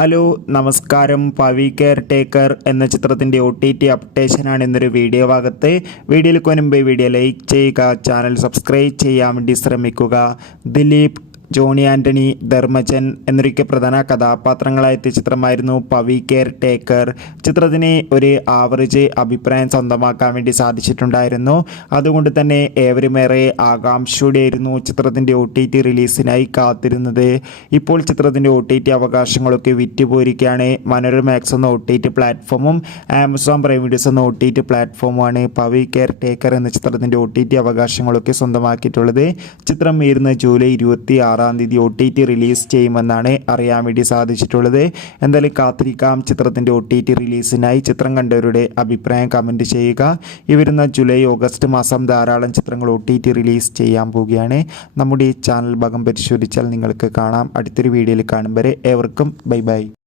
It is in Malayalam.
ഹലോ നമസ്കാരം. പവി കെയർ ടേക്കർ എന്ന ചിത്രത്തിൻ്റെ OTT അപ്ഡേഷനാണ് ഇന്നൊരു വീഡിയോ ഭാഗത്ത്. വീഡിയോയിൽ മുൻപ് വീഡിയോ ലൈക്ക് ചെയ്യുക, ചാനൽ സബ്സ്ക്രൈബ് ചെയ്യാൻ വേണ്ടി ശ്രമിക്കുക. ദിലീപ്, ജോണി ആൻ്റണി, ധർമ്മജൻ എന്നൊക്കെ പ്രധാന കഥാപാത്രങ്ങളായ ചിത്രമായിരുന്നു പവി കെയർ ടേക്കർ. ചിത്രത്തിന് ഒരു ആവറേജ് അഭിപ്രായം സ്വന്തമാക്കാൻ വേണ്ടി സാധിച്ചിട്ടുണ്ടായിരുന്നു. അതുകൊണ്ട് തന്നെ ഏവരുമേറെ ആകാംക്ഷയോടെയായിരുന്നു ചിത്രത്തിൻ്റെ OTT റിലീസിനായി കാത്തിരുന്നത്. ഇപ്പോൾ ചിത്രത്തിൻ്റെ OTT അവകാശങ്ങളൊക്കെ വിറ്റുപോയിരിക്കുകയാണ്. മനോരമാക്സ് എന്ന OTT പ്ലാറ്റ്ഫോമും ആമസോൺ പ്രൈം വീഡിയോസ് എന്ന OTT പ്ലാറ്റ്ഫോമുമാണ് പവി കെയർ ടേക്കർ എന്ന ചിത്രത്തിൻ്റെ OTT അവകാശങ്ങളൊക്കെ സ്വന്തമാക്കിയിട്ടുള്ളത്. ചിത്രം വരുന്ന ജൂലൈ 26 OTT റിലീസ് ചെയ്യുമെന്നാണ് അറിയാൻ വേണ്ടി സാധിച്ചിട്ടുള്ളത്. എന്തായാലും കാത്തിരിക്കാം ചിത്രത്തിൻ്റെ OTT റിലീസിനായി. ചിത്രം കണ്ടവരുടെ അഭിപ്രായം കമൻറ്റ് ചെയ്യുക. ഈ വരുന്ന ജൂലൈ ഓഗസ്റ്റ് മാസം ധാരാളം ചിത്രങ്ങൾ OTT റിലീസ് ചെയ്യാൻ പോവുകയാണ്. നമ്മുടെ ഈ ചാനൽ ഭാഗം പരിശോധിച്ചാൽ നിങ്ങൾക്ക് കാണാം. അടുത്തൊരു വീഡിയോയിൽ കാണും വരെ ഏവർക്കും ബൈ ബൈ.